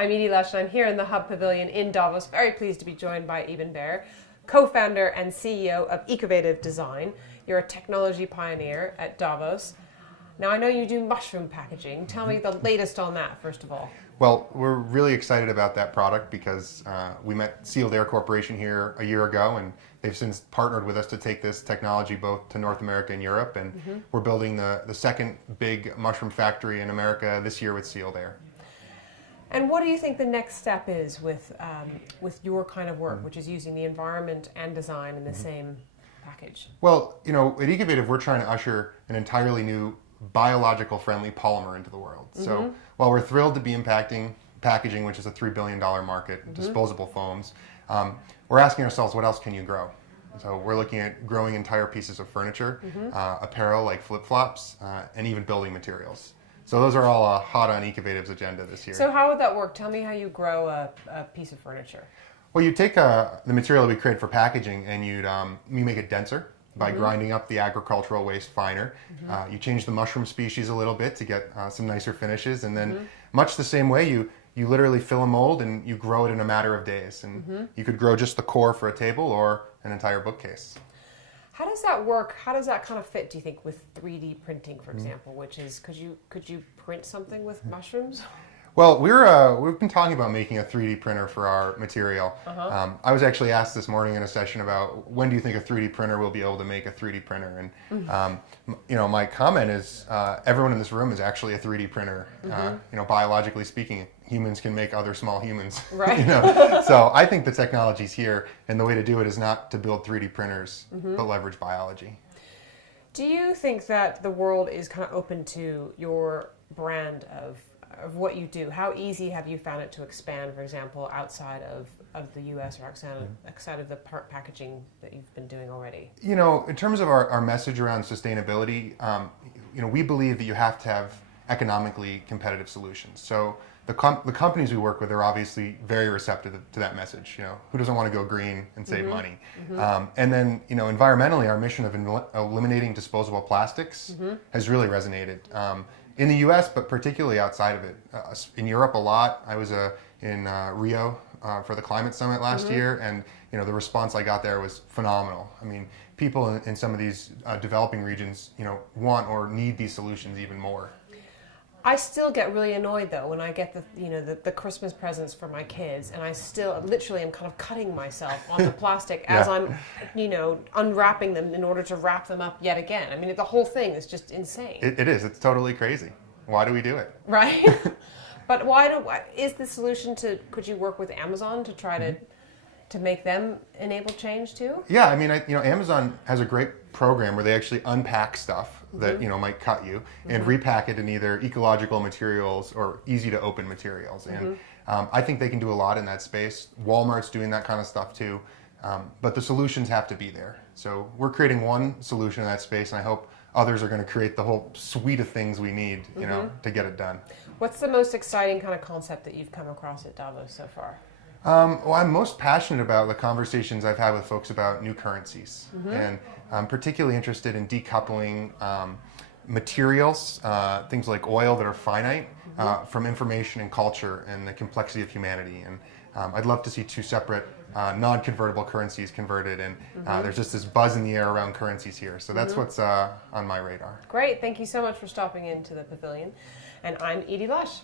I'm Edie Lush, and I'm here in the Hub Pavilion in Davos. Very pleased to be joined by Eben Bayer, co-founder and CEO of Ecovative Design. You're a technology pioneer at Davos. Now, I know you do mushroom packaging. Tell me the latest on that, first of all. Well, we're really excited about that product because we met Sealed Air Corporation here a year ago, and they've since partnered with us to take this technology both to North America and Europe, and we're building the second big mushroom factory in America this year with Sealed Air. And what do you think the next step is with your kind of work, which is using the environment and design in the same package? Well, you know, at Ecovative, we're trying to usher an entirely new biological-friendly polymer into the world. So while we're thrilled to be impacting packaging, which is a $3 billion market, disposable foams, we're asking ourselves, what else can you grow? So we're looking at growing entire pieces of furniture, apparel like flip-flops, and even building materials. So those are all hot on Ecovative's agenda this year. So how would that work? Tell me how you grow a piece of furniture. Well, you take the material that we create for packaging and you make it denser by grinding up the agricultural waste finer. You change the mushroom species a little bit to get some nicer finishes, and then much the same way, you literally fill a mold and you grow it in a matter of days. And you could grow just the core for a table or an entire bookcase. How does that work? How does that kind of fit, do you think, with 3D printing, for example, which is, could you print something with mushrooms? Well, we've been talking about making a 3D printer for our material. I was actually asked this morning in a session about when do you think a 3D printer will be able to make a 3D printer, and you know, my comment is everyone in this room is actually a 3D printer. You know, biologically speaking, humans can make other small humans. Right. You know? So I think the technology's here, and the way to do it is not to build 3D printers, but leverage biology. Do you think that the world is kind of open to your brand of what you do? How easy have you found it to expand, for example, outside of the US or outside of the packaging that you've been doing already? You know, in terms of our message around sustainability, you know, we believe that you have to have economically competitive solutions. So the companies we work with are obviously very receptive to that message. You know, who doesn't want to go green and save money? And then, you know, environmentally, our mission of eliminating disposable plastics has really resonated. In the U.S., but particularly outside of it. In Europe, a lot. I was in Rio for the climate summit last year, and you know, the response I got there was phenomenal. I mean, people in some of these developing regions, you know, want or need these solutions even more. I still get really annoyed though when I get the Christmas presents for my kids, and I still literally am kind of cutting myself on the plastic as I'm, you know, unwrapping them in order to wrap them up yet again. I mean, the whole thing is just insane. It is. It's totally crazy. Why do we do it? Right. But is the solution could you work with Amazon to try to make them enable change too? Yeah, I mean, you know, Amazon has a great program where they actually unpack stuff that, you know, might cut you and repack it in either ecological materials or easy to open materials. And I think they can do a lot in that space. Walmart's doing that kind of stuff too. But the solutions have to be there. So we're creating one solution in that space, and I hope others are going to create the whole suite of things we need, you know, to get it done. What's the most exciting kind of concept that you've come across at Davos so far? Well, I'm most passionate about the conversations I've had with folks about new currencies, and I'm particularly interested in decoupling materials, things like oil that are finite, from information and culture and the complexity of humanity. And I'd love to see two separate non-convertible currencies converted, and there's just this buzz in the air around currencies here. So that's what's on my radar. Great, thank you so much for stopping into the pavilion. And I'm Edie Lush.